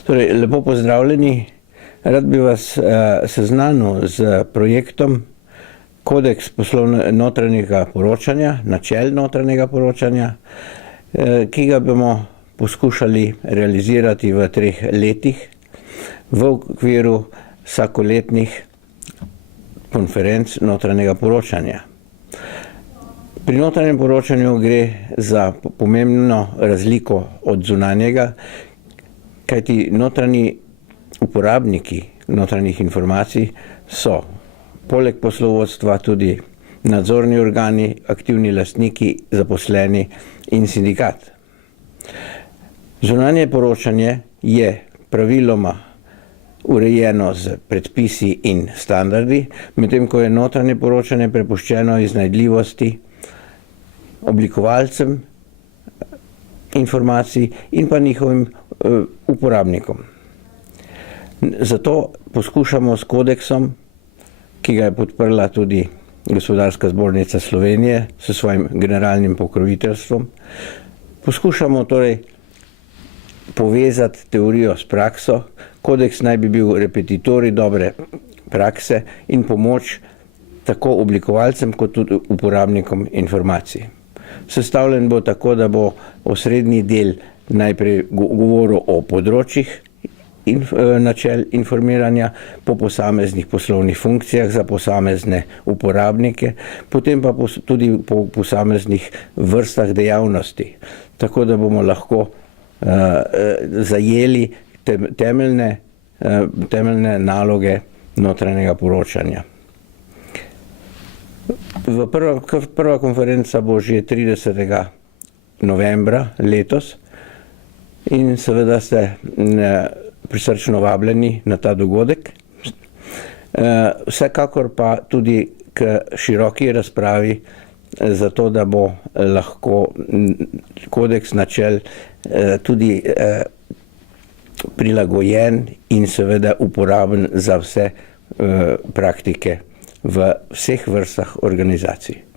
Torej, lepo pozdravljeni. Rad bi vas seznanil z projektom Kodeks notranjega poročanja, načel notranjega poročanja, ki ga bomo poskušali realizirati v 3 letih v okviru vsakoletnih konferenc notranjega poročanja. Pri notranjem poročanju gre za pomembno razliko od zunanjega, kajti notranji uporabniki notranjih informacij so poleg poslovodstva tudi nadzorni organi, aktivni lastniki, zaposleni in sindikat. Zunanje poročanje je praviloma urejeno z predpisi in standardi, medtem ko je notranje poročanje prepuščeno iznajdljivosti oblikovalcem informacij in pa njihovim uporabnikom. Zato poskušamo s kodeksom, ki ga je podprla tudi Gospodarska zbornica Slovenije s svojim generalnim pokroviteljstvom, poskušamo torej povezati teorijo s prakso. Kodeks naj bi bil repetitorij dobre prakse in pomoč tako oblikovalcem kot tudi uporabnikom informacij. Sestavljen bo tako, da bo osrednji del najprej govoril o področjih načel informiranja po posameznih poslovnih funkcijah za posamezne uporabnike, potem pa tudi po posameznih vrstah dejavnosti, tako da bomo lahko zajeli temeljne naloge notranjega poročanja. Prva konferenca bo že 30. novembra letos in seveda ste prisrčno vabljeni na ta dogodek. Vsekakor pa tudi k široki razpravi, zato da bo lahko kodeks načel tudi prilagojen in seveda uporaben za vse praktike v vseh vrstah organizacij.